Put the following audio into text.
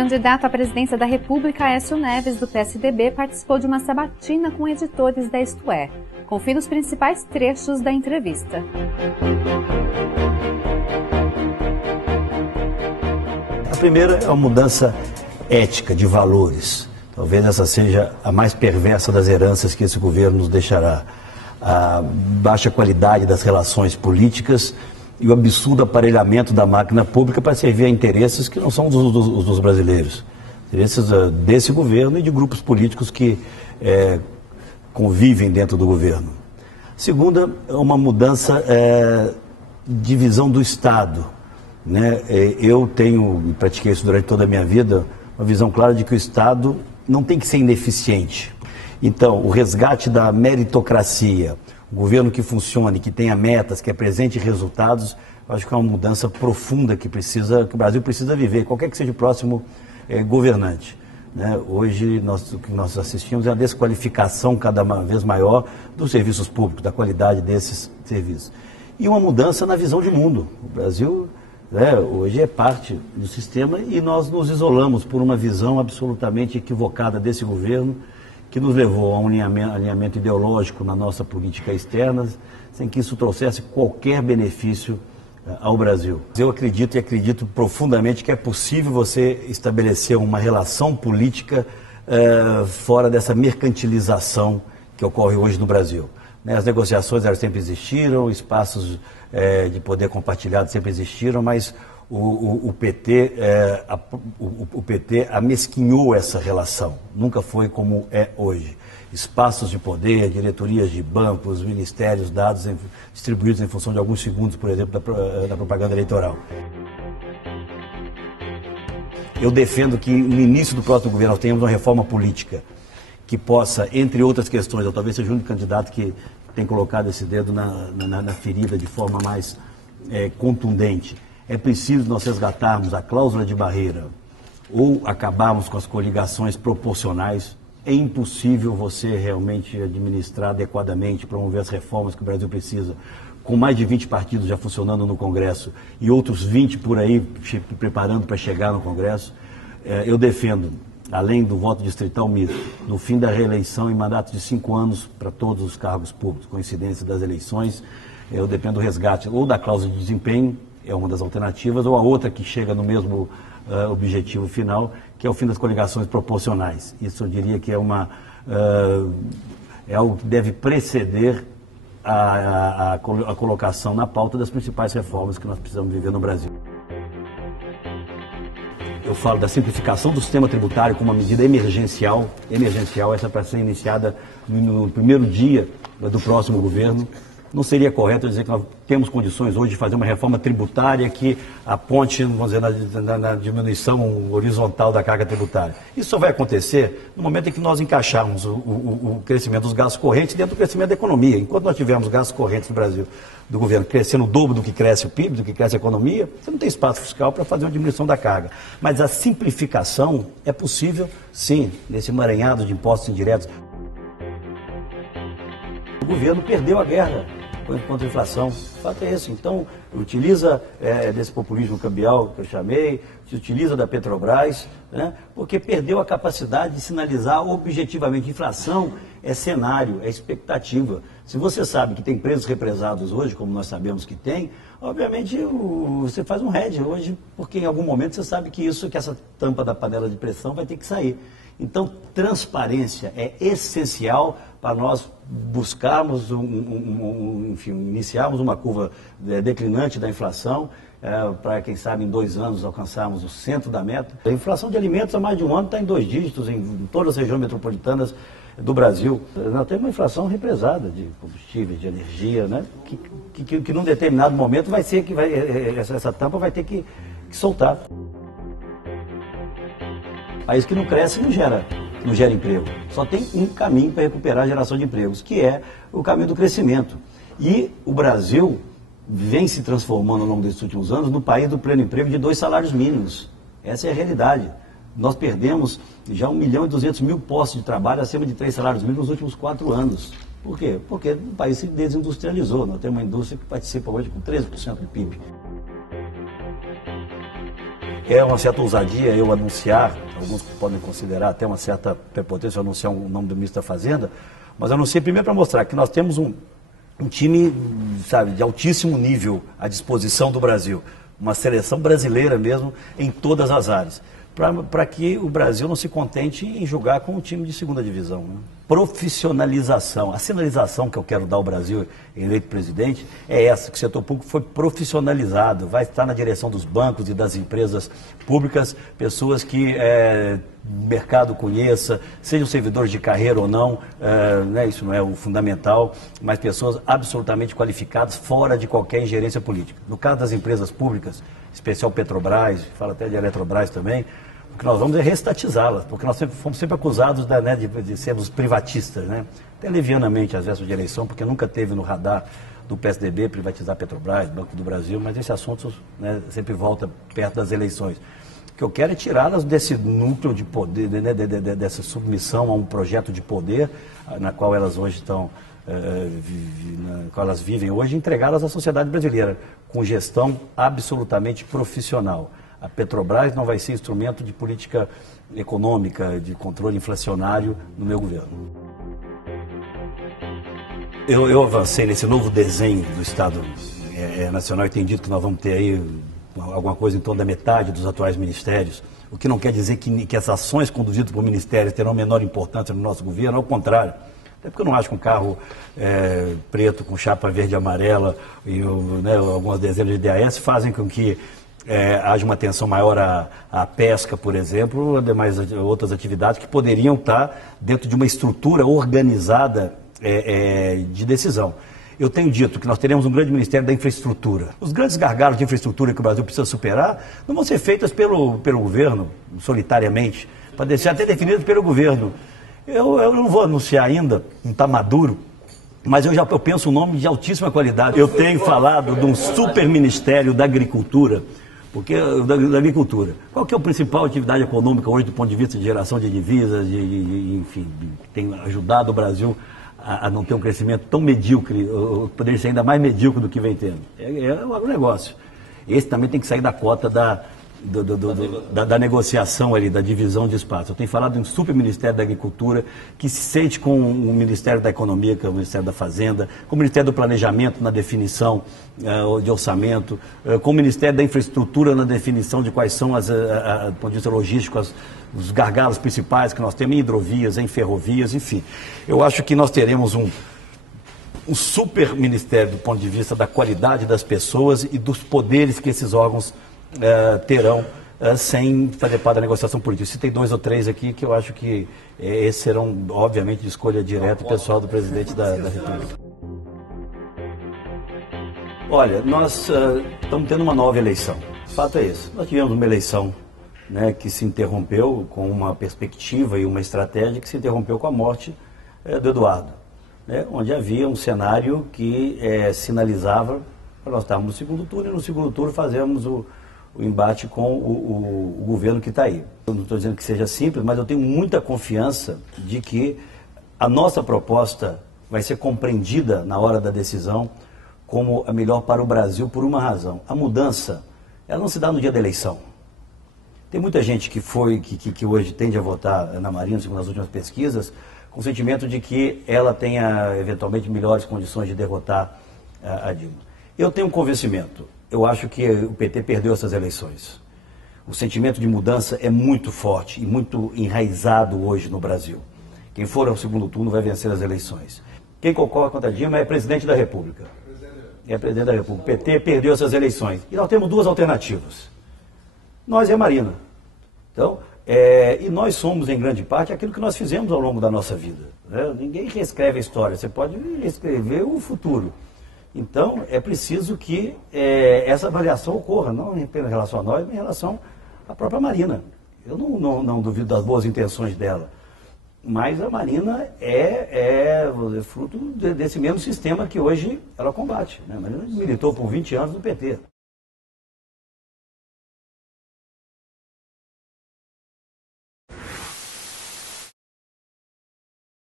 candidato à presidência da República, Aécio Neves, do PSDB, participou de uma sabatina com editores da Isto É. Confira os principais trechos da entrevista. A primeira é uma mudança ética, de valores. Talvez essa seja a mais perversa das heranças que esse governo nos deixará. A baixa qualidade das relações políticas e o absurdo aparelhamento da máquina pública para servir a interesses que não são os dos brasileiros. Interesses desse governo e de grupos políticos que convivem dentro do governo. Segunda, é uma mudança de visão do Estado. Né? Eu tenho, e pratiquei isso durante toda a minha vida, uma visão clara de que o Estado não tem que ser ineficiente. Então, o resgate da meritocracia, um governo que funcione, que tenha metas, que apresente resultados, acho que é uma mudança profunda que o Brasil precisa viver, qualquer que seja o próximo governante. Né? Hoje, o que nós assistimos é a desqualificação cada vez maior dos serviços públicos, da qualidade desses serviços. E uma mudança na visão de mundo. O Brasil, hoje é parte do sistema e nós nos isolamos por uma visão absolutamente equivocada desse governo, que nos levou a um alinhamento ideológico na nossa política externa, sem que isso trouxesse qualquer benefício ao Brasil. Eu acredito profundamente que é possível você estabelecer uma relação política fora dessa mercantilização que ocorre hoje no Brasil. As negociações elas sempre existiram, espaços de poder compartilhado sempre existiram, mas o PT amesquinhou essa relação, nunca foi como é hoje. Espaços de poder, diretorias de bancos, ministérios, dados distribuídos em função de alguns segundos, por exemplo, da propaganda eleitoral. Eu defendo que no início do próximo governo nós tenhamos uma reforma política que possa, entre outras questões, eu talvez seja o único candidato que tem colocado esse dedo na ferida de forma mais contundente. É preciso nós resgatarmos a cláusula de barreira ou acabarmos com as coligações proporcionais. É impossível você realmente administrar adequadamente, promover as reformas que o Brasil precisa, com mais de 20 partidos já funcionando no Congresso e outros 20 por aí preparando para chegar no Congresso. Eu defendo, além do voto distrital misto, no fim da reeleição em mandato de 5 anos para todos os cargos públicos, coincidência das eleições, eu defendo o resgate ou da cláusula de desempenho, é uma das alternativas, ou a outra que chega no mesmo objetivo final, que é o fim das coligações proporcionais. Isso eu diria que é algo que deve preceder a colocação na pauta das principais reformas que nós precisamos viver no Brasil. Eu falo da simplificação do sistema tributário como uma medida emergencial, essa para ser iniciada no primeiro dia do próximo governo. Não seria correto dizer que nós temos condições hoje de fazer uma reforma tributária que aponte, vamos dizer, na diminuição horizontal da carga tributária. Isso só vai acontecer no momento em que nós encaixarmos o crescimento dos gastos correntes dentro do crescimento da economia. Enquanto nós tivermos gastos correntes no Brasil, do governo, crescendo o dobro do que cresce o PIB, do que cresce a economia, você não tem espaço fiscal para fazer uma diminuição da carga. Mas a simplificação é possível, sim, nesse emaranhado de impostos indiretos. O governo perdeu a guerra contra a inflação. O fato é esse. Então, utiliza desse populismo cambial que eu chamei, se utiliza da Petrobras, né, porque perdeu a capacidade de sinalizar objetivamente. Inflação é cenário, é expectativa. Se você sabe que tem preços represados hoje, como nós sabemos que tem, obviamente você faz um hedge hoje, porque em algum momento você sabe que essa tampa da panela de pressão vai ter que sair. Então, transparência é essencial para nós buscarmos, iniciarmos uma curva declinante da inflação, para, quem sabe, em 2 anos alcançarmos o centro da meta. A inflação de alimentos há mais de um ano está em 2 dígitos em todas as regiões metropolitanas do Brasil. Nós temos uma inflação represada de combustíveis, de energia, né? que num determinado momento vai ser que essa tampa vai ter que soltar. País que não cresce não gera emprego. Só tem um caminho para recuperar a geração de empregos, que é o caminho do crescimento. E o Brasil vem se transformando ao longo desses últimos anos no país do pleno emprego de 2 salários mínimos. Essa é a realidade. Nós perdemos já 1.200.000 postos de trabalho acima de 3 salários mínimos nos últimos 4 anos. Por quê? Porque o país se desindustrializou. Nós temos uma indústria que participa hoje com 13% do PIB. É uma certa ousadia eu anunciar, alguns podem considerar até uma certa prepotência eu anunciar o nome do ministro da Fazenda, mas eu anunciei primeiro para mostrar que nós temos um time, sabe, de altíssimo nível à disposição do Brasil, uma seleção brasileira mesmo em todas as áreas, para que o Brasil não se contente em jogar com um time de segunda divisão, né? Profissionalização, a sinalização que eu quero dar ao Brasil eleito presidente é essa, que o setor público foi profissionalizado, vai estar na direção dos bancos e das empresas públicas, pessoas que o mercado conheça, sejam servidores de carreira ou não, né, isso não é o fundamental, mas pessoas absolutamente qualificadas, fora de qualquer ingerência política. No caso das empresas públicas, especial Petrobras, fala até de Eletrobras também, o que nós vamos é restatizá-las, porque nós fomos sempre acusados de sermos privatistas, né? Até levianamente às vésperas de eleição, porque nunca teve no radar do PSDB privatizar Petrobras, Banco do Brasil, mas esse assunto, né, sempre volta perto das eleições. O que eu quero é tirá-las desse núcleo de poder, né, dessa submissão a um projeto de poder na qual elas hoje estão, na qual elas vivem hoje, e entregá-las à sociedade brasileira, com gestão absolutamente profissional. A Petrobras não vai ser instrumento de política econômica, de controle inflacionário no meu governo. Eu avancei nesse novo desenho do Estado Nacional e tenho dito que nós vamos ter aí alguma coisa em torno da metade dos atuais ministérios, o que não quer dizer que as ações conduzidas por ministérios terão menor importância no nosso governo, ao contrário. Até porque eu não acho que um carro preto com chapa verde e amarela e né, algumas dezenas de DAS fazem com que haja uma atenção maior à pesca, por exemplo, demais outras atividades que poderiam estar dentro de uma estrutura organizada de decisão. Eu tenho dito que nós teremos um grande Ministério da Infraestrutura. Os grandes gargalos de infraestrutura que o Brasil precisa superar não vão ser feitas pelo governo, solitariamente, para deixar até definido pelo governo. Eu não vou anunciar ainda, não está maduro, mas eu penso um nome de altíssima qualidade. Eu tenho falado de um super Ministério da Agricultura, porque da agricultura. Qual que é a principal atividade econômica hoje do ponto de vista de geração de divisas, enfim, tem ajudado o Brasil a não ter um crescimento tão medíocre, ou poderia ser ainda mais medíocre do que vem tendo? É o agronegócio. Esse também tem que sair da cota da negociação ali, da divisão de espaço. Eu tenho falado em um super Ministério da Agricultura, que se sente com o Ministério da Economia, que é o Ministério da Fazenda, com o Ministério do Planejamento na definição de orçamento, com o Ministério da Infraestrutura na definição de quais são, do ponto de vista logístico, os gargalos principais que nós temos em hidrovias, em ferrovias, enfim. Eu acho que nós teremos um super ministério do ponto de vista da qualidade das pessoas e dos poderes que esses órgãos terão sem fazer parte da negociação política. Citei 2 ou 3 aqui que eu acho que esses serão, obviamente, de escolha direta e pessoal do presidente da República. Olha, nós estamos tendo uma nova eleição. O fato é esse. Nós tivemos uma eleição, né, que se interrompeu com uma perspectiva e uma estratégia que se interrompeu com a morte do Eduardo, né, onde havia um cenário que sinalizava para nós estarmos no segundo turno e no segundo turno fazermos o embate com o governo que está aí. Eu não estou dizendo que seja simples, mas eu tenho muita confiança de que a nossa proposta vai ser compreendida na hora da decisão como a melhor para o Brasil por uma razão. A mudança, ela não se dá no dia da eleição. Tem muita gente que hoje tende a votar na Marina, segundo as últimas pesquisas, com o sentimento de que ela tenha eventualmente melhores condições de derrotar a Dilma. Eu tenho um convencimento. Eu acho que o PT perdeu essas eleições. O sentimento de mudança é muito forte e muito enraizado hoje no Brasil. Quem for ao segundo turno vai vencer as eleições. Quem concorre contra a Dilma é presidente da República. É presidente da República. O PT perdeu essas eleições. E nós temos 2 alternativas. Nós e a Marina. Então, e nós somos, em grande parte, aquilo que nós fizemos ao longo da nossa vida, né? Ninguém reescreve a história, você pode reescrever o futuro. Então, é preciso que essa avaliação ocorra, não apenas em relação a nós, mas em relação à própria Marina. Eu não duvido das boas intenções dela, mas a Marina é fruto desse mesmo sistema que hoje ela combate, né? A Marina militou por 20 anos no PT.